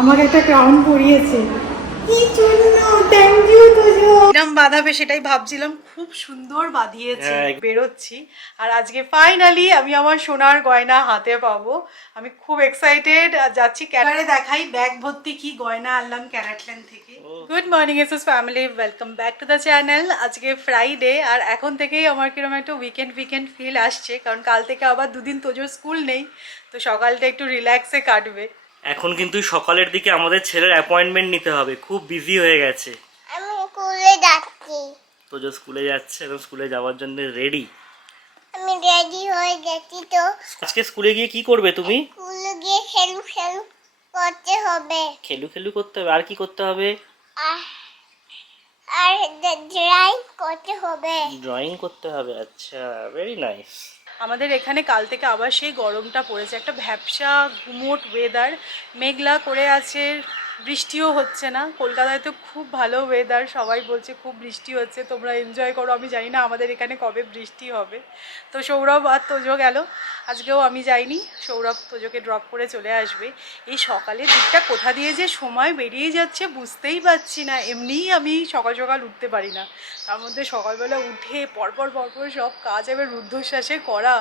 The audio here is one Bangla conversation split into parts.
আমাকে একটা ক্রাউন পরিয়েছে। কি জন্য? Thank you Tojo. এরকম বাঁধাবে সেটাই ভাবছিলাম, খুব সুন্দর বাঁধিয়েছে। বেরোচ্ছি আর আজকে ফাইনালি আমি আমার সোনার গয়না হাতে পাবো। আমি খুব এক্সাইটেড। যাচ্ছি ক্যারারে, দেখাই ব্যাগ ভর্তি কি গয়না আনলাম ক্যারাটল্যান্ড থেকে। Good morning SS family, welcome back to the channel. আজকে ফ্রাইডে আর এখন থেকেই আমার কিরকম একটা উইকেন্ড ফিল আসছে, কারণ কাল থেকে আবার দুদিন তোজোর স্কুল নেই, তো সকালটা একটু রিল্যাক্সে কাটবে। এখন কিন্তু সকালের দিকে আমাদের ছেলের অ্যাপয়েন্টমেন্ট নিতে হবে, খুব বিজি হয়ে গেছে। আমি স্কুলে যাচ্ছি। তো যে স্কুলে যাচ্ছে এবং স্কুলে যাওয়ার জন্য রেডি। আমি রেডি হয়ে গেছি। তো আজকে স্কুলে গিয়ে কি করবে তুমি? স্কুলে গিয়ে খেলু করতে হবে। খেলু করতে হবে, আর কি করতে হবে? আর ড্রয়িং করতে হবে। ড্রয়িং করতে হবে, আচ্ছা, ভেরি নাইস। আমাদের এখানে কাল থেকে আবার সেই গরমটা পড়েছে, একটা ভ্যাপসা গুমোট ওয়েদার, মেঘলা করে আছে, বৃষ্টিও হচ্ছে না। কলকাতায় তো খুব ভালো ওয়েদার, সবাই বলছে খুব বৃষ্টি হচ্ছে, তোমরা এনজয় করো। আমি জানি না আমাদের এখানে কবে বৃষ্টি হবে। তো সৌরভ আর তোজো গেল, আজকেও আমি যাইনি। সৌরভ তোজোকে ড্রপ করে চলে আসবে। এই সকালের দিকটা কোথা দিয়ে যে সময় বেরিয়ে যাচ্ছে বুঝতেই পারছি না। এমনিই আমি সকাল সকাল উঠতে পারি না, তার মধ্যে সকালবেলা উঠে পরপর সব কাজ এবার রুদ্ধশ্বাসে করা।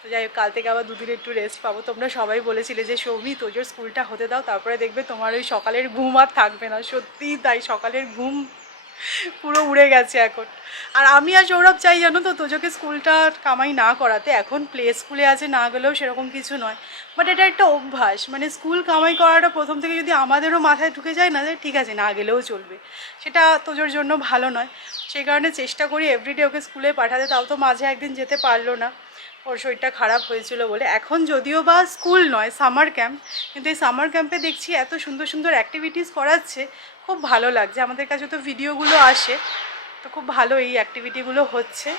তো যাই হোক, কাল থেকে আবার দুদিন একটু রেস্ট পাবো। তোমরা সবাই বলেছিলে যে সৌমি তোজোর স্কুলটা হতে দাও, তারপরে দেখবে তোমার ওই সকালের ঘুম আর থাকবে না। সত্যিই তাই, সকালের ঘুম পুরো উড়ে গেছে এখন। আর আমি আর সৌরভ চাই জানো তো তোজোকে স্কুলটা কামাই না করাতে। এখন প্লে স্কুলে আছে, না গেলেও সেরকম কিছু নয়, বাট এটা একটা অভ্যাস। মানে স্কুল কামাই করাটা প্রথম থেকে যদি আমাদেরও মাথায় ঢুকে যায় না, যে ঠিক আছে না গেলেও চলবে, সেটা তোজোর জন্য ভালো নয়। সেই কারণে চেষ্টা করি এভরিডে ওকে স্কুলে পাঠাতে। তাও তো মাঝে একদিন যেতে পারলো না, ওর শরীরটা খারাপ হয়েছিল বলে। এখন যদিও বা স্কুল নয়, সামার ক্যাম্প, কিন্তু এই সামার ক্যাম্পে দেখছি এত সুন্দর সুন্দর অ্যাক্টিভিটিস করাচ্ছে, খুব ভালো লাগছে। আমাদের কাছে তো ভিডিওগুলো আসে, তো খুব ভালো এই অ্যাক্টিভিটিগুলো হচ্ছে।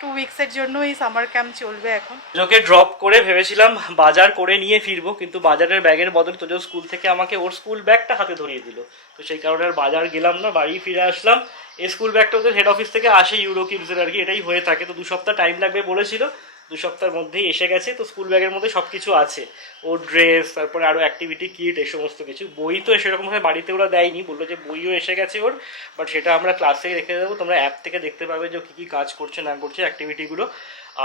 2 উইকসের জন্য এই সামার ক্যাম্প চলবে এখন। তোজোকে ড্রপ করে ভেবেছিলাম বাজার করে নিয়ে ফিরবো, কিন্তু বাজারের ব্যাগের বদলে তোজো স্কুল থেকে আমাকে ওর স্কুল ব্যাগটা হাতে ধরিয়ে দিল। তো সেই কারণে আর বাজার গেলাম না, বাড়ি ফিরে আসলাম। এই স্কুল ব্যাগটা ওদের হেড অফিস থেকে আসে, ইউরো কিডসের আর কি, এটাই হয়ে থাকে। তো 2 সপ্তাহ টাইম লাগবে বলেছিল, 2 সপ্তাহের মধ্যেই এসে গেছে। তো স্কুল ব্যাগের মধ্যে সব কিছু আছে, ওর ড্রেস, তারপরে আরও অ্যাক্টিভিটি কিট, এই সমস্ত কিছু। বই তো সেরকমভাবে বাড়িতে ওরা দেয়নি, বললো যে বইও এসে গেছে ওর, বাট সেটা আমরা ক্লাসেই রেখে দেবো। তোমরা অ্যাপ থেকে দেখতে পাবে যে কী কী কাজ করছে না করছে অ্যাক্টিভিটিগুলো।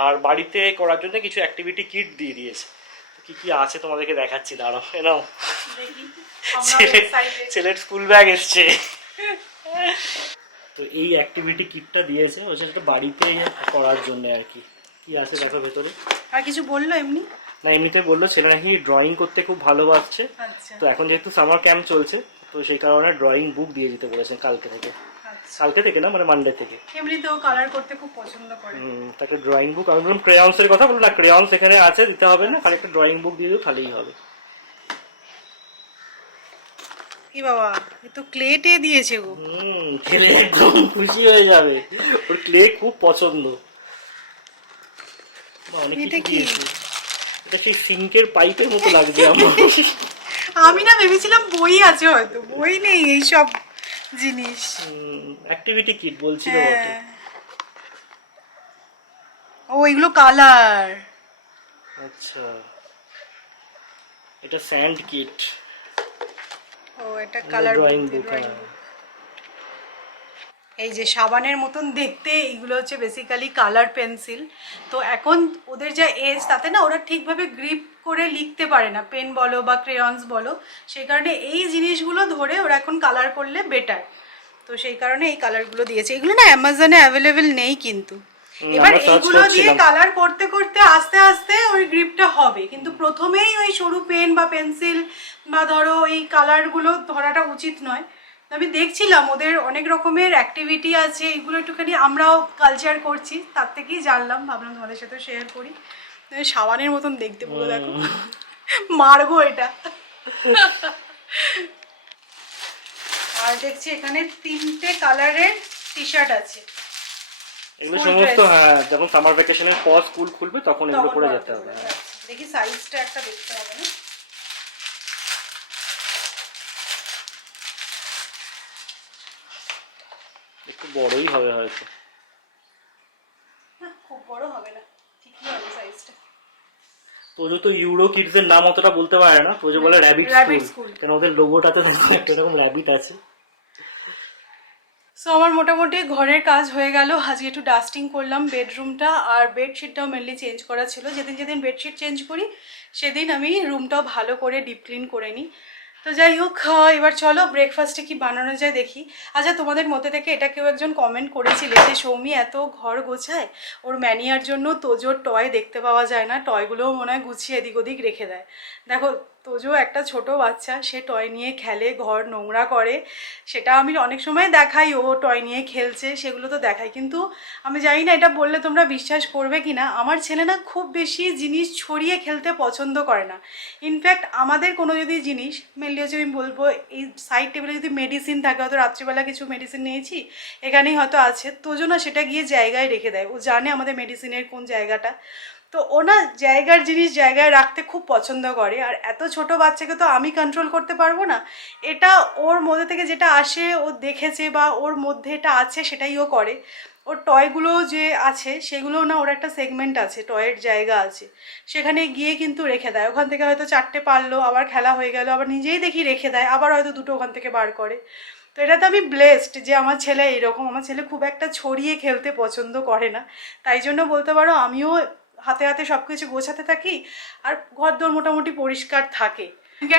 আর বাড়িতে করার জন্য কিছু অ্যাক্টিভিটি কিট দিয়ে দিয়েছে। কী কী আছে তোমাদেরকে দেখাচ্ছি, দাঁড়াও। নাও, ছেলের স্কুল ব্যাগ এসছে। তো এই অ্যাক্টিভিটি কিটটা দিয়েছে, ওই সেটা বাড়িতে করার জন্য আর কি। কি আছে দেখো ভেতরে। আর কিছু বললো এমনি? না, এমনিতে বললো ছেলে নাকি ড্রয়িং করতে খুব ভালোবাসছে। তো এখন যেহেতু সামার ক্যাম্প চলছে, তো সেই কারণে ড্রয়িং বুক দিয়ে দিতে বলেছেন কালকে থেকে। কালকে থেকে না, মানে মানডে থেকে। এমনিতেও কালার করতে খুব পছন্দ করে। তাকে ড্রয়িং বুক, আমি বললাম ক্রেয়ন্সের কথা, বললাম না ক্রেয়ন্স এখানে আছে, দিতে হবে না, খালি একটা ড্রয়িং বুক দিয়ে দিও তাহলেই হবে। কি বাবা, এ তো ক্লেটে দিয়েছে গো। খেলে একদম খুশি হয়ে যাবে, ওর ক্লে খুব পছন্দ। অনেক কিছু দিয়েছে। এটা সেই সিঙ্কের পাইপের মতো লাগছে আমার। আমি না ভেবেছিলাম বই আছে, হয়তো বই নেই, এইসব জিনিস। অ্যাক্টিভিটি কিট বলছিল বটে। ও এগুলো কালার। আচ্ছা, এটা স্যান্ড কিট। ও এটা কালার ড্রয়িং বুক। এই যে সাবানের মতন দেখতে, এগুলো হচ্ছে বেসিক্যালি কালার পেন্সিল। তো এখন ওদের যা এজ, তাতে না ওরা ঠিকভাবে গ্রিপ করে লিখতে পারে না, পেন বলো বা ক্রেয়ন্স বলো। সেই কারণে এই জিনিসগুলো ধরে ওরা এখন কালার করলে বেটার। তো সেই কারণে এই কালারগুলো দিয়েছে। এগুলো না অ্যামাজনে অ্যাভেলেবেল নেই কিন্তু। এবার এইগুলো দিয়ে কালার করতে করতে আস্তে আস্তে ওই গ্রিপটা হবে, কিন্তু প্রথমেই ওই সরু পেন বা পেন্সিল বা ধরো এই কালারগুলো ধরাটা উচিত নয়। আমি দেখছিলাম ওদের অনেক রকমের অ্যাক্টিভিটি আছে, এগুলো একটুখানি আমরাও কালচার করছি, তার থেকেই জানলাম, ভাবলাম তোমাদের সাথে শেয়ার করি। সাবানের মতন দেখতে পুরো, দেখো মারবো এটা। আর দেখছি এখানে 3টে কালারের টি শার্ট আছে। এগুলো সমস্ত, হ্যাঁ, যখন সামার ভ্যাকেশনের পর স্কুল খুলবে তখন এগুলো পরে যেতে হবে। দেখি সাইজটা একটা দেখতে হবে না? একটু বড়ই হবে হয়তো। খুব বড় হবে না, ঠিকই হবে সাইজটা। তোজো তো ইউরো কিডসের নাম অতটা বলতে পারে না, তোজো বলে র্যাবিট Rabbit স্কুল, School। কারণ ওদের লোগোটাতে একটা এরকম র্যাবিট আছে। সো আমার মোটামুটি ঘরের কাজ হয়ে গেল। আজকে একটু ডাস্টিং করলাম বেডরুমটা, আর বেডশিটটাও মেনলি চেঞ্জ করা ছিল। যেদিন যেদিন বেডশিট চেঞ্জ করি সেদিন আমি রুমটাও ভালো করে ডিপ ক্লিন করে নিই। তো যাই হোক, এবার চলো ব্রেকফাস্টে কি বানানো যায় দেখি। আচ্ছা, তোমাদের মধ্যে থেকে এটা কেউ একজন কমেন্ট করেছিলে যে সৌমি এত ঘর গোছায়, ওর ম্যানিয়ার জন্য তোজোর টয় দেখতে পাওয়া যায় না, টয়গুলোও মনে হয় গুছিয়ে এদিক ওদিক রেখে দেয়। দেখো, তোজো একটা ছোট বাচ্চা, সে টয় নিয়ে খেলে, ঘর নোংরা করে, সেটা আমি অনেক সময় দেখাই, ও টয় নিয়ে খেলছে সেগুলো তো দেখাই। কিন্তু আমি জানি না এটা বললে তোমরা বিশ্বাস করবে কি না, আমার ছেলে না খুব বেশি জিনিস ছড়িয়ে খেলতে পছন্দ করে না। ইনফ্যাক্ট আমাদের কোনো যদি জিনিস মেনলি হচ্ছে, আমি বলবো এই সাইড টেবিলে যদি মেডিসিন থাকে, হয়তো রাত্রিবেলা কিছু মেডিসিন নিয়েছি, এখানেই হয়তো আছে, তোজো না সেটা গিয়ে জায়গায় রেখে দেয়। ও জানে আমাদের মেডিসিনের কোন জায়গাটা, তো ও না জায়গার জিনিস জায়গায় রাখতে খুব পছন্দ করে। আর এত ছোট বাচ্চাকে তো আমি কন্ট্রোল করতে পারবো না, এটা ওর মধ্যে থেকে যেটা আসে, ও দেখেছে বা ওর মধ্যে এটা আছে সেটাই ও করে। ওর টয়গুলো যে আছে সেগুলো না, ওর একটা সেগমেন্ট আছে, টয়ের জায়গা আছে, সেখানে গিয়ে কিন্তু রেখে দেয়। ওখান থেকে হয়তো 4টে পারলো, আবার খেলা হয়ে গেল, আবার নিজেই দেখি রেখে দেয়, আবার হয়তো 2টো ওখান থেকে বার করে। তো এটাতে আমি ব্লেসড যে আমার ছেলে এইরকম। আমার ছেলে খুব একটা ছড়িয়ে খেলতে পছন্দ করে না, তাই জন্য বলতে পারো আমিও হাতে হাতে সব কিছু গোছাতে থাকি, আর ঘরদোর মোটামুটি পরিষ্কার থাকে।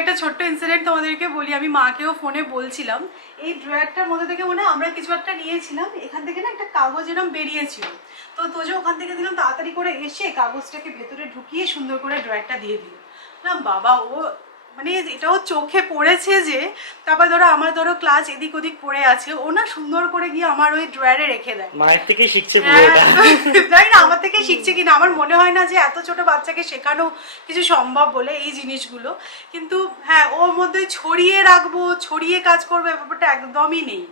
একটা ছোট্ট ইনসিডেন্ট তোমাদেরকে বলি, আমি মাকেও ফোনে বলছিলাম, এই ড্রয়ারটার মধ্যে থেকে মনে হয় আমরা কিছু একটা নিয়েছিলাম, এখান থেকে না একটা কাগজ এরকম বেরিয়েছিল, তো তোজো ওখান থেকে দিলাম, তাড়াতাড়ি করে এসে কাগজটাকে ভেতরে ঢুকিয়ে সুন্দর করে ড্রয়ারটা দিয়ে দিল না। বাবা, ও মানে এটাও চোখে পড়েছে যে, তারপর ধরো ক্লাস এদিক ওদিক পড়ে আছে, ও না সুন্দর করে গিয়ে আমার ওই ড্রয়ারে রেখে দেয়। মায়ের থেকেই শিখছে পুরোটা। জানি না আমার থেকে শিখছে কিনা, আমার মনে হয় না যে এত ছোট বাচ্চাকে শেখানো কিছু সম্ভব বলে এই জিনিসগুলো। কিন্তু হ্যাঁ, ওর মধ্যে ছড়িয়ে রাখবো, ছড়িয়ে কাজ করবো, ব্যাপারটা একদমই নেই।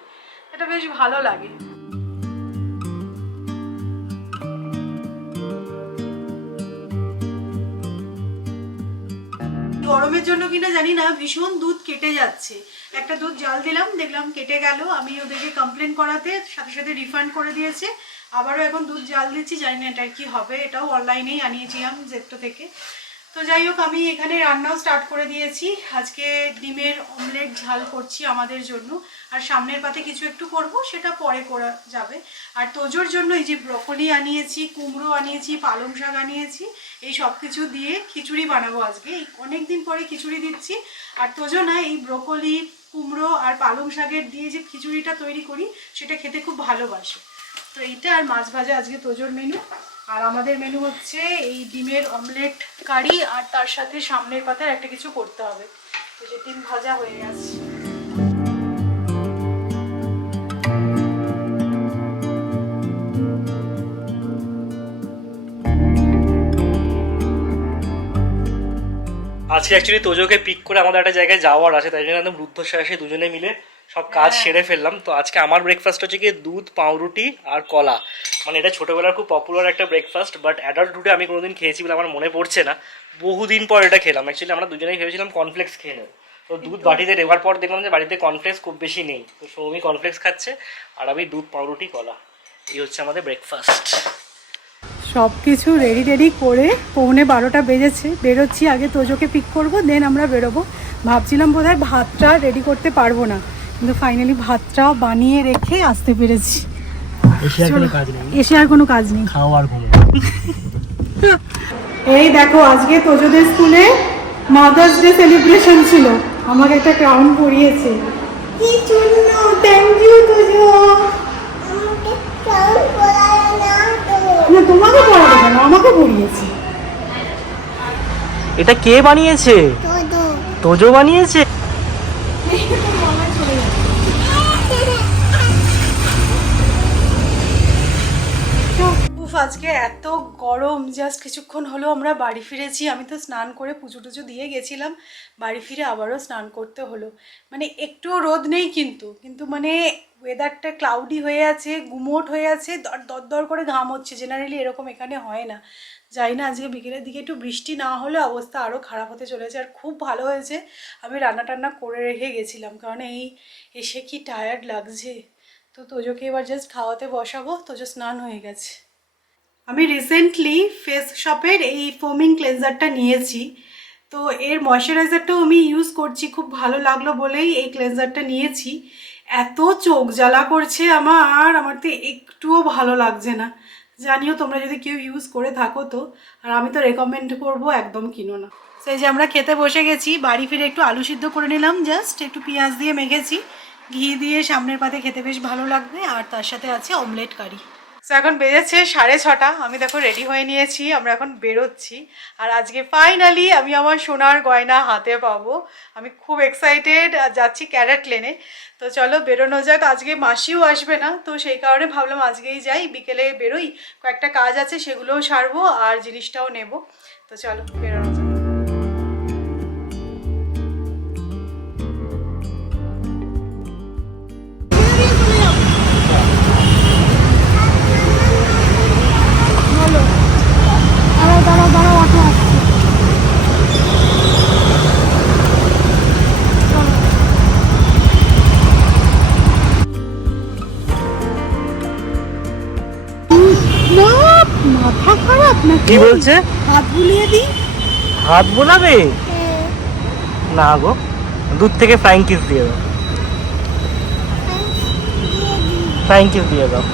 এটা বেশ ভালো লাগে। গরমের জন্য কিনা জানি না ভীষণ দুধ কেটে যাচ্ছে। একটা দুধ জাল দিলাম, দেখলাম কেটে গেল, আমি ওদেরকে কমপ্লেন করাতে সাথে সাথে রিফান্ড করে দিয়েছে। আবারও এখন দুধ জাল দিচ্ছি, জানি না এটা কি হবে। এটাও অনলাইনেই আনিয়েছিলাম জেপ্টো থেকে। তো যাই হোক, আমি এখানে রান্নাও স্টার্ট করে দিয়েছি। আজকে ডিমের অমলেট ঝাল করছি আমাদের জন্য, আর সামনের পাতে কিছু একটু করব, সেটা পরে করা যাবে। আর তোজোর জন্য এই যে ব্রকলি আনিয়েছি, কুমড়ো আনিয়েছি, পালং শাক আনিয়েছি, এই সব কিছু দিয়ে খিচুড়ি বানাবো আজকে। অনেক দিন পরে খিচুড়ি দিচ্ছি। আর তোজো না এই ব্রকলি, কুমড়ো আর পালং শাকের দিয়ে যে খিচুড়িটা তৈরি করি সেটা খেতে খুব ভালোবাসে। তো এইটা আর মাছ ভাজা আজকে তোজোর মেনু। আর আমাদের মেনু হচ্ছে এই ডিমের অমলেট কারি, আর তার সাথে সামনের পাতার একটা কিছু করতে হবে। তো যে ডিম ভাজা হয়ে গেছে। আজকে অ্যাকচুয়ালি তোজোকে পিক করে আমাদের একটা জায়গায় যাওয়ার আছে, তাই জন্য একদম রুদ্ধশ্বাসে দুজনে মিলে সব কাজ সেরে ফেললাম। তো আজকে আমার ব্রেকফাস্ট হচ্ছে কি দুধ, পাউরুটি আর কলা। মানে এটা ছোটোবেলার খুব পপুলার একটা ব্রেকফাস্ট, বাট অ্যাডাল্টহুডে আমি কোনোদিন খেয়েছি বলে আমার মনে পড়ছে না। বহুদিন পর এটা খেলাম। অ্যাকচুয়ালি আমরা দুজনেই ভেবেছিলাম কর্নফ্লেক্স খেয়ে নেব, তো দুধ বাটিতে নেওয়ার পর দেখলাম যে বাড়িতে কর্নফ্লেক্স খুব বেশি নেই, তো সৌমি কর্নফ্লেক্স খাচ্ছে আর আমি দুধ, পাউরুটি, কলা। এই হচ্ছে আমাদের ব্রেকফাস্ট। সব কিছু রেডি করে 11:15 বেজেছে, বেরোচ্ছি। আগে তোজোকে পিক করবো, দেন আমরা বেরোবো। ভাবছিলাম বোধহয় ভাতটা রেডি করতে পারবো না, কিন্তু ফাইনালি ভাতটা বানিয়ে রেখে আসতে পেরেছি। এসে আর কোনো কাজ নেই, খাওয়ার ঘুমো। এই দেখো, আজকে তোজোদের স্কুলে মাদার্স ডে সেলিব্রেশন ছিল, আমাকে একটা ক্রাউন পরিয়েছে। কি জন্য? Thank you Tojo. আমাকে চাল পড়ায় না তো। না, তোমাকে পড়াবে কেন, আমাকে পরিয়েছে। এটা কে বানিয়েছে? todo. তোজো বানিয়েছে। উফ, আজকে এত গরম, জাস্ট কিছুক্ষণ হলো আমরা বাড়ি ফিরেছি। আমি তো স্নান করে পুজো টুজো দিয়ে গেছিলাম, বাড়ি ফিরে আবারও স্নান করতে হলো। মানে একটুও রোদ নেই, কিন্তু মানে ওয়েদারটা ক্লাউডি হয়ে আছে, গুমোট হয়ে আছে, দর করে ঘাম হচ্ছে। জেনারেলি এরকম এখানে হয় না। যাই না, আজকে বিকেলের দিকে একটু বৃষ্টি না হলে অবস্থা আরও খারাপ হতে চলেছে। আর খুব ভালো হয়েছে আমি রান্না টান্না করে রেখে গেছিলাম, কারণ এই এসে কি টায়ার্ড লাগছে। তো তোজোকে এবার জাস্ট খাওয়াতে বসাবো। তোজো স্নান হয়ে গেছে। আমি রিসেন্টলি ফেস শপের এই ফোমিং ক্লেনজারটা নিয়েছি। তো এর ময়শ্চারাইজারটাও আমি ইউজ করছি, খুব ভালো লাগলো বলেই এই ক্লেনজারটা নিয়েছি। এত চোখ জ্বালা করছে আমার তো একটুও ভালো লাগছে না। জানিও তোমরা যদি কেউ ইউজ করে থাকো তো, আর আমি তো রেকমেন্ড করবো একদম কিনো না। সেই যে আমরা খেতে বসে গেছি, বাড়ি ফিরে একটু আলু সিদ্ধ করে নিলাম, জাস্ট একটু পেঁয়াজ দিয়ে মেখেছি, ঘি দিয়ে সামনের পাতে খেতে বেশ ভালো লাগবে। আর তার সাথে আছে অমলেট কারি। তো এখন বেজেছে 6:30, আমি দেখো রেডি হয়ে নিয়েছি, আমরা এখন বেরোচ্ছি। আর আজকে ফাইনালি আমি আমার সোনার গয়না হাতে পাবো, আমি খুব এক্সাইটেড। যাচ্ছি ক্যারেট লেনে। তো চলো বেরোনো যাক। আজকে মাসিও আসবে না, তো সেই কারণে ভাবলাম আজকেই যাই, বিকেলে বেরোই, কয়েকটা কাজ আছে সেগুলোও সারবো আর জিনিসটাও নেব। তো চলো বেরোনো যাক। মাথা খারাপ না? কি বলছে? হাত বুলিয়ে দিই। হাত বোলাবে না গো, দুধ থেকে ফ্রাইং কিস দিয়ে দাও, ফ্রাইং কিস দিয়ে দাও।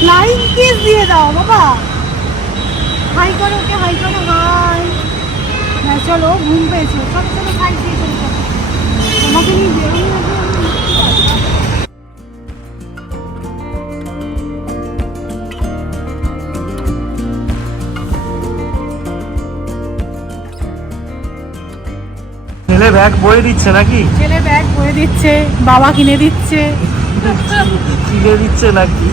ফ্লাইং কিস দিয়ে দাও বাবা। হাই করো, ওকে হাই করো, হাই। না চলো, ঘুম পেয়েছে, চলো চলো খাই দিয়ে চলো চলো। তোমাকে নিয়ে বেরোই না। ছেলে ব্যাগ বয়ে দিচ্ছে নাকি? ছেলে ব্যাগ বয়ে দিচ্ছে, বাবা কিনে দিচ্ছে। কিনে দিচ্ছে নাকি?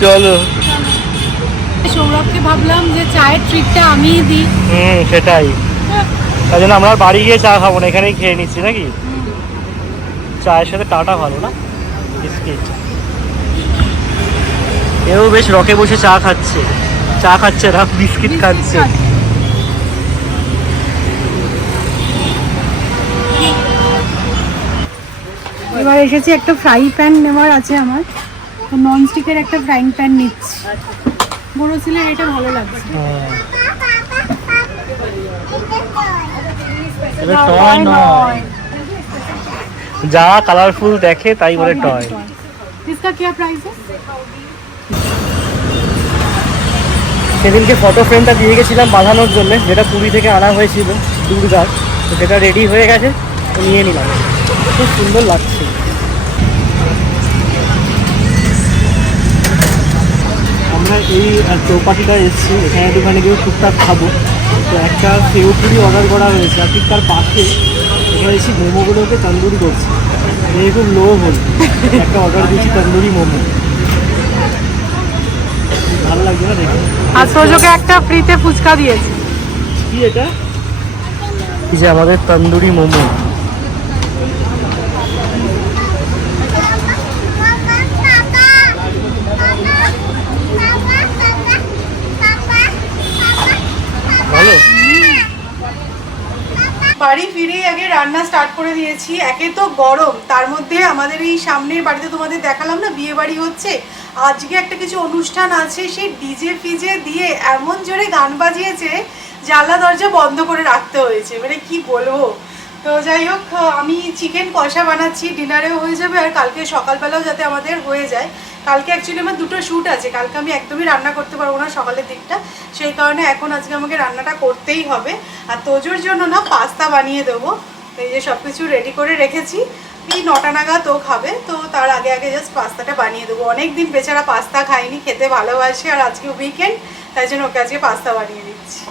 চলো। সৌরভকে ভাবলাম যে চায়ের ট্রিটটা আমিই দিই। সেটাই, তাই জন্য আমরা বাড়ি গিয়ে চা খাবো না, এখানেই খেয়ে নিচ্ছি নাকি। চায়ের সাথে টাটা ভালো না, বিস্কিট। এও বেশ রকে বসে চা খাচ্ছে না, বিস্কিট খাচ্ছে। এবার এসেছি, একটা ফ্রাই প্যান নেওয়ার আছে আমার, তো ননস্টিকের একটা ফ্রাইং প্যান নিচ্ছি। বড় ছেলের এটা ভালো লাগছে। টয় নয়, যা কালারফুল দেখে তাই বলে টয়। इसका क्या प्राइस है? সেদিনকে ফটো ফ্রেমটা দিয়ে গেছিলাম বাঁধানোর জন্য, যেটা পুরী থেকে আনা হয়েছিল দুর্গার, তো সেটা রেডি হয়ে গেছে, তো নিয়ে নিলাম। খুব সুন্দর লাগছে। আমরা এই চৌপাটিটা এসেছি, এখানে দোকানে গিয়ে টুকটাক খাবো। তো একটা সেও পুরি অর্ডার করা হয়েছে, আর ঠিক তার পাশে এখানে এসেছি মোমোগুলোকে তন্দুরি করছি। এই খুব লো হল, একটা অর্ডার দিয়েছি তন্দুরি মোমো, ভালো লাগছে না দেখে। আর সোজোকে একটা ফ্রিতে ফুচকা দিয়েছে। কি এটা? এই যে আমাদের তন্দুরি মোমো। ভালো। বাড়ি ফিরেই আগে রান্না স্টার্ট করে দিয়েছি। একে তো গরম, তার মধ্যে আমাদের এই সামনের বাড়িতে তোমাদের দেখালাম না বিয়ে বাড়ি হচ্ছে, আজকে একটা কিছু অনুষ্ঠান আছে, সেই ডিজে ফিজে দিয়ে এমন জোরে গান বাজিয়েছে, জানলা দরজা বন্ধ করে রাখতে হয়েছে, মানে কি বলবো। তো যাই হোক, আমি চিকেন কষা বানাচ্ছি, ডিনারেও হয়ে যাবে আর কালকে সকালবেলাও যাতে আমাদের হয়ে যায়। কালকে অ্যাকচুয়ালি আমার দুটো শ্যুট আছে, কালকে আমি একদমই রান্না করতে পারবো না সকালের দিকটা, সেই কারণে এখন আজকে আমাকে রান্নাটা করতেই হবে। আর তোজোর জন্য না পাস্তা বানিয়ে দেবো, তো এই যে সব কিছু রেডি করে রেখেছি, এই 9টা নাগাদ ও খাবে, তো তার আগে আগে জাস্ট পাস্তাটা বানিয়ে দেবো। অনেক দিন বেচারা পাস্তা খাইনি, খেতে ভালোবাসে, আর আজকে উইকেন্ড, তাই জন্য ওকে আজকে পাস্তা বানিয়ে দিচ্ছি।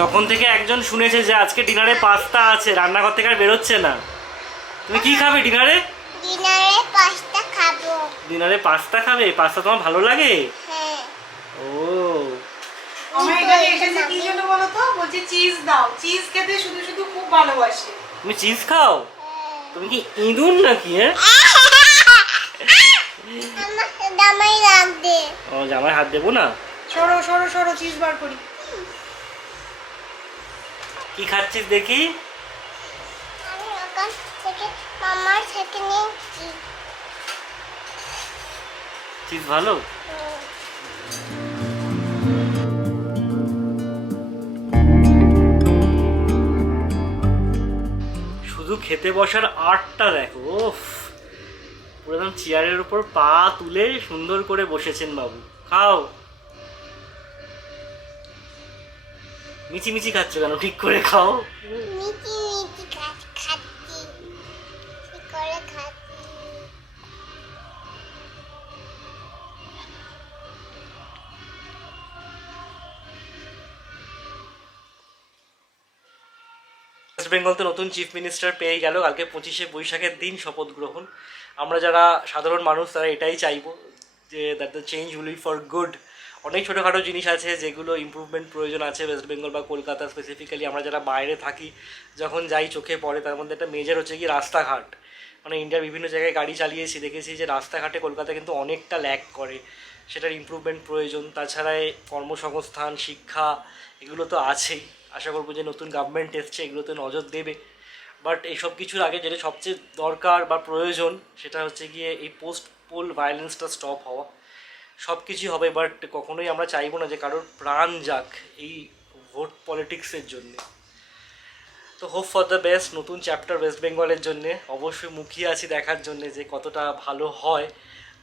যখন থেকে একজন শুনেছে যে আজকে ডিনারে পাস্তা আছে, রান্নাঘর থেকে আর বেরোচ্ছে না। তুমি কি খাবে ডিনারে? ডিনারে পাস্তা খাবো। ডিনারে পাস্তা খাবে? পাস্তা তোমার ভালো লাগে? হ্যাঁ। ও, আমার এখানে এসেছে কি জন্য বলো তো, বলছে চিজ দাও, চিজ খেতে শুধু শুধু খুব ভালোবাসে। তুমি চিজ খাও? তুমি কি ইঁদুর নাকি? হ্যাঁ, আমার জামাই লাগবে। ও জামাই হাত দেবো না? সরো সরো সরো, চিজ বার করি। কি খাচ্ছিস দেখি? আমি ওখান থেকে মামার থেকে নিয়েছি। চিজ ভালো? শুধু খেতে বসার আর্টটা দেখো, উফ, পুরো একদম চেয়ারের উপর পা তুলে সুন্দর করে বসেছেন বাবু। খাও। মিচি মিচি খাচ্ছ কেন? ঠিক করে খাও। মিটি মিটি খাচ্ছি, ঠিক করে খাচ্ছি। ওয়েস্ট বেঙ্গল তো নতুন চিফ মিনিস্টার পেয়ে গেল। কালকে 25শে বৈশাখের দিন শপথ গ্রহণ। আমরা যারা সাধারণ মানুষ তারা এটাই চাইবো যে that the change will be for good. অনেক ছোটোখাটো জিনিস আছে যেগুলো ইমপ্রুভমেন্ট প্রয়োজন আছে ওয়েস্ট বেঙ্গল বা কলকাতা স্পেসিফিক্যালি। আমরা যারা বাইরে থাকি যখন যাই চোখে পড়ে, তার মধ্যে একটা মেজর হচ্ছে কি রাস্তাঘাট। মানে ইন্ডিয়ার বিভিন্ন জায়গায় গাড়ি চালিয়েছি, দেখেছি যে রাস্তাঘাটে কলকাতা কিন্তু অনেকটা ল্যাক করে, সেটার ইমপ্রুভমেন্ট প্রয়োজন। তাছাড়া কর্মসংস্থান, শিক্ষা, এগুলো তো আছেই। আশা করবো যে নতুন গভর্নমেন্ট এসছে এগুলোতে নজর দেবে। বাট এইসব কিছুর আগে যেটা সবচেয়ে দরকার বা প্রয়োজন সেটা হচ্ছে গিয়ে এই পোস্ট পোল ভায়োলেন্সটা স্টপ হওয়া। সব কিছুই হবে, বাট কখনোই আমরা চাইবো না যে কারোর প্রাণ যাক এই ভোট পলিটিক্সের জন্যে। তো হোপ ফর দ্য বেস্ট নতুন চ্যাপ্টার ওয়েস্ট বেঙ্গলের জন্যে। অবশ্যই মুখিয়ে আছি দেখার জন্যে যে কতটা ভালো হয়।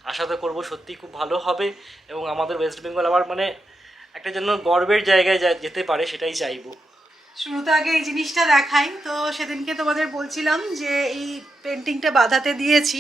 আশা তো করবো সত্যিই খুব ভালো হবে এবং আমাদের ওয়েস্ট বেঙ্গল আবার মানে একটা যেন গর্বের জায়গায় যেতে পারে, সেটাই চাইবো। শুরুতে আগে এই জিনিসটা দেখাই। তো সেদিনকে তোমাদের বলছিলাম যে এই পেন্টিংটা বাঁধাতে দিয়েছি,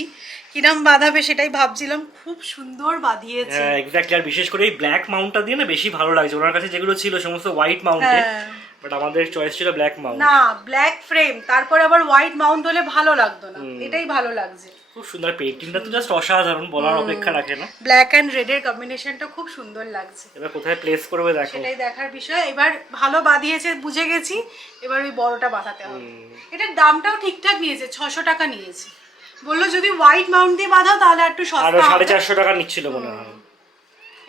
কিরম বাঁধাবে সেটাই ভাবছিলাম। খুব সুন্দর বাঁধিয়েছে। হ্যাঁ এক্স্যাক্টলি। আর বিশেষ করে এই ব্ল্যাক মাউন্টটা দিয়ে না বেশি ভালো লাগছে। ওনার কাছে যেগুলো ছিল সমস্ত হোয়াইট মাউন্টে, হ্যাঁ। বাট আমাদের চয়েস ছিল ব্ল্যাক মাউন্ট। না, ব্ল্যাক ফ্রেম, তারপর আবার হোয়াইট মাউন্ট হলে ভালো লাগতো না, এটাই ভালো লাগছে। খুব সুন্দর পেন্টিংটা তো জাস্ট অসাধারণ, বলার অপেক্ষা রাখে না। ব্ল্যাক অ্যান্ড রেডের কম্বিনেশনটা খুব সুন্দর লাগছে। এবার কোথায় প্লেস করবে দেখো, সেটাই দেখার বিষয়। এবার ভালো বাঁধিয়েছে বুঝে গেছি, এবার ওই বড়টা বাঁধাতে হবে। এটার দামটাও ঠিকঠাক নিয়েছে, 600 টাকা নিয়েছে। বললো যদি হোয়াইট মাউন্ট দিয়ে বাঁধাও তাহলে একটু আরো সস্তা হবে। 450 টাকা নিচ্ছিল মনে হয়।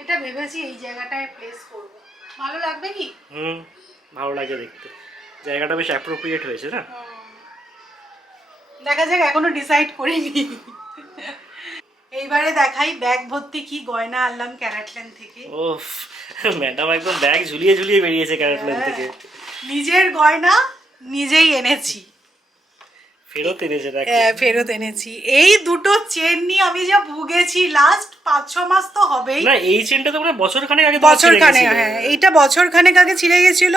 এটা ভেবেছি এই জায়গাটায় প্লেস করব। ভালো লাগবে কি? ভালো লাগে দেখতে, জায়গাটা বেশ অ্যাপ্রোপ্রিয়েট হয়েছে না। দেখা যাক, এখনো ডিসাইড করিনি। এইবারে দেখাই ব্যাগ ভর্তি কি গয়না আনলাম ক্যারাটল্যান্ড থেকে। ওফ, ম্যাডাম একদম ব্যাগ ঝুলিয়ে ঝুলিয়ে বেরিয়েছে ক্যারাটল্যান্ড থেকে। নিজের গয়না নিজেই এনেছি, ফেরত এনেছে দেখো। ফেরত এনেছি। এই দুটো চেন নিয়ে আমি যা ভুগেছি লাস্ট 5-6 মাস তো হবেই। না এই চেনটা তো মানে বছরখানেক আগে বছরখানেক, হ্যাঁ এইটা বছরখানেক আগে ছিঁড়ে গেছিল।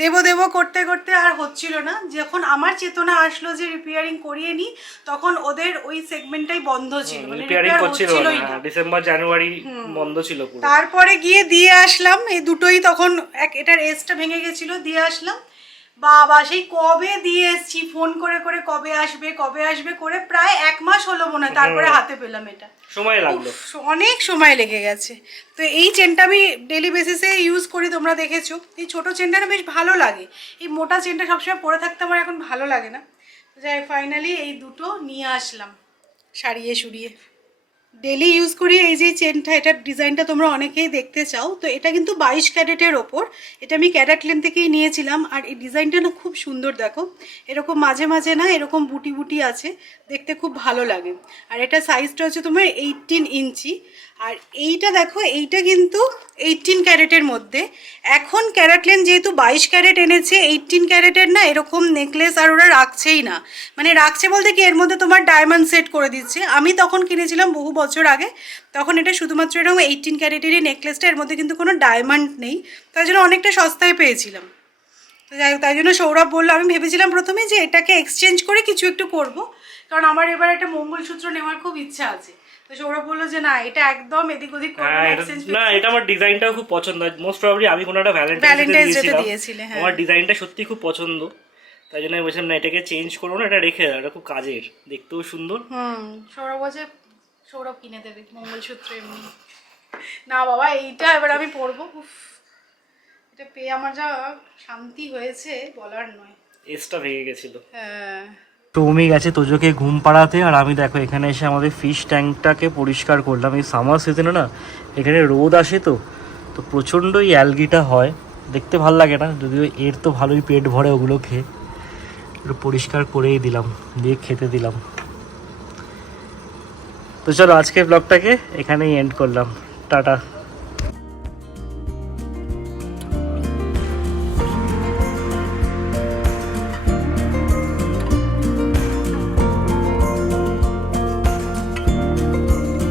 দেবো দেবো করতে করতে আর হচ্ছিল না। যখন আমার চেতনা আসলো যে রিপেয়ারিং করিয়ে নি, তখন ওদের ওই সেগমেন্টটাই বন্ধ ছিল, মানে রিপেয়ারিং রিপেয়ার করছিল হচ্ছিলই না, না। ডিসেম্বর জানুয়ারি বন্ধ ছিল পুরো। তারপরে গিয়ে দিয়ে আসলাম এই দুটোই। তখন এটার এসটা ভেঙে গেছিল, দিয়ে আসলাম। বাবা সেই কবে দিয়ে এসছি, ফোন করে করে কবে আসবে কবে আসবে করে প্রায় 1 মাস হলো মনে হয়, তারপরে হাতে পেলাম। এটা সময় লাগলো, অনেক সময় লেগে গেছে। তো এই চেনটা আমি ডেলি বেসিসে ইউজ করি, তোমরা দেখেছো। এই ছোটো চেনটা না বেশ ভালো লাগে, এই মোটা চেনটা সবসময় পরে থাকতে আমার এখন ভালো লাগে না। যাই ফাইনালি এই দুটো নিয়ে আসলাম সারিয়ে সুরিয়ে। ডেলি ইউজ করি এই যে চেনটা, এটার ডিজাইনটা তোমরা অনেকেই দেখতে চাও। তো এটা কিন্তু 22 ক্যারেটের ওপর, এটা আমি ক্যারাটল্যান্ড থেকেই নিয়েছিলাম। আর এই ডিজাইনটা না খুব সুন্দর, দেখো এরকম মাঝে মাঝে না এরকম বুটি বুটি আছে, দেখতে খুব ভালো লাগে। আর এটা সাইজটা হচ্ছে তোমার 18 ইঞ্চি। আর এইটা দেখো, এইটা কিন্তু 18 ক্যারেটের মধ্যে। এখন ক্যারাটল্যান্ড যেহেতু 22 ক্যারেট এনেছে, 18 ক্যারেটের না এরকম নেকলেস আর ওরা রাখছেই না। মানে রাখছে বলতে কি, এর মধ্যে তোমার ডায়মন্ড সেট করে দিচ্ছে। আমি তখন কিনেছিলাম বহু বছর আগে, তখন এটা শুধুমাত্র এরকম 18 ক্যারেটেরই নেকলেসটা, এর মধ্যে কিন্তু কোনো ডায়মন্ড নেই। তাই জন্য অনেকটা সস্তায় পেয়েছিলাম। তো যাই হোক, তাই জন্য সৌরভ বললো, আমি ভেবেছিলাম প্রথমে যে এটাকে এক্সচেঞ্জ করে কিছু একটু করব, কারণ আমার এবার একটা মঙ্গলসূত্র নেওয়ার খুব ইচ্ছা আছে। তো সৌরভ বললো যে না, এটা একদম এদিক ওদিক করবে না, এক্সচেঞ্জ না এটা আমার ডিজাইনটাও খুব পছন্দ। মোস্ট প্রবাবলি আমি কোনো একটা ভ্যালেন্টাইন্স ডে দিয়েছিলে, হ্যাঁ। আমার ডিজাইনটা সত্যি খুব পছন্দ, তাই জন্য আমি বলছিলাম না এটাকে চেঞ্জ করবো না, এটা রেখে দাও, এটা খুব কাজের, দেখতেও সুন্দর। সৌরভ বলছে সৌরভ কিনে দেবে মঙ্গলসূত্র এমনি। না বাবা, এইটা এবার আমি পরবো। এটা পেয়ে আমার যা শান্তি হয়েছে বলার নয়। এসটা ভেঙে গেছিল। হ্যাঁ, টমি গেছে তোজোকে ঘুম পাড়াতে, আর আমি দেখো এখানে এসে আমাদের ফিশ ট্যাঙ্কটাকে পরিষ্কার করলাম। এই সামার সিজনে না এখানে রোদ আসে, তো প্রচণ্ডই অ্যালগিটা হয়, দেখতে ভাল লাগে না, যদিও এর তো ভালোই পেট ভরে ওগুলো খেয়ে। একটু পরিষ্কার করেই দিলাম, দিয়ে খেতে দিলাম। তো চলো আজকে ব্লগটাকে এখানেই এন্ড করলাম, টাটা।